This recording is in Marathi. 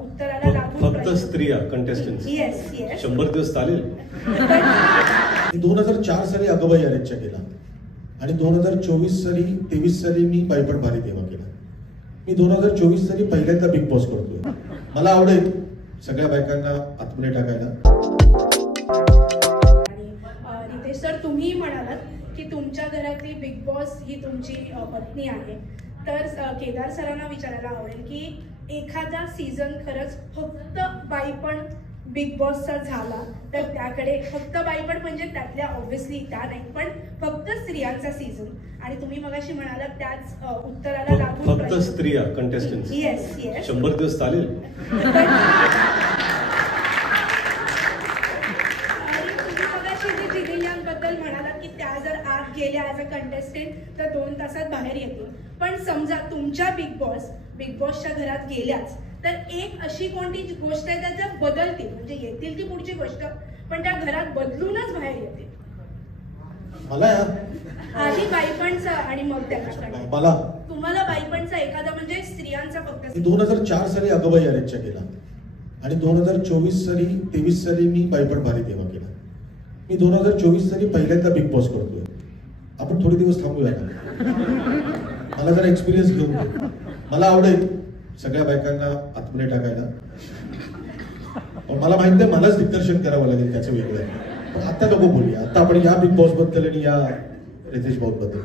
उत्तराला लागून फक्त स्त्रिया कंटेस्टंट्स. येस येस 100 दिवस चालेल. 2004 साली अगबाई अरेच्चा केला आणि 2024 साली 23 साली मी बाईपण भारी देवा केला. मी 2024 साली पहिल्यांदा बिग बॉस करतोय. मला आवडेल सगळ्या बायकांना आतमध्ये टाकायला. आणि रितेश सर, तुम्ही म्हणालात की तुमच्या घरातली बिग बॉस ही तुमची पत्नी आहे. तर केदार सरांना विचारायला आवडेल की एखादा सीझन खरंच फक्त बाईपण बिग बॉसचा झाला तर त्याकडे फक्त बाईपण म्हणजे त्यातल्या ऑब्व्हियसली त्या नाही, पण फक्त स्त्रियांचा सीझन आणि तुम्ही मगाशी म्हणालात त्याच उत्तराला लागून फक्त स्त्रिया कंटेस्टंट्स. येस येस 100 दिवस चालेल. बद्दल म्हणालात की त्या जर आत गेल्या ॲज अ कंटेस्टंट तर 2 तासात बाहेर येतील. पण समजा तुमच्या बिग बॉसच्या घरात गेल्याच तर एक अशी कोणती गोष्ट आहे त्या बदलतील, म्हणजे येतील ती पुढची गोष्ट पण त्या घरात बदलूनच बाहेर येतील. मला आधी बाईपणचा आणि मग त्याच्याकडे मला तुम्हाला बाईपणचा एखादा म्हणजे स्त्रियांचा फक्त 2004 साली अगबाई अरेच्चा केला आणि 2024 साली 23 साली मी बाईपण भारी देवा केला. मी 2024 साली पहिल्यांदा बिग बॉस करतोय. आपण थोडे दिवस थांबूया ना. मला जरा एक्सपिरियन्स घेऊन दे. मला आवडेल सगळ्या बायकांना आतमध्ये टाकायला. पण मला माहित नाही मलाच दिग्दर्शन करावं लागेल त्याचं वेगळं. पण आता नको बोलूया. आता आपण या बिग बॉस बद्दल आणि या रितेश भाऊ बद्दल.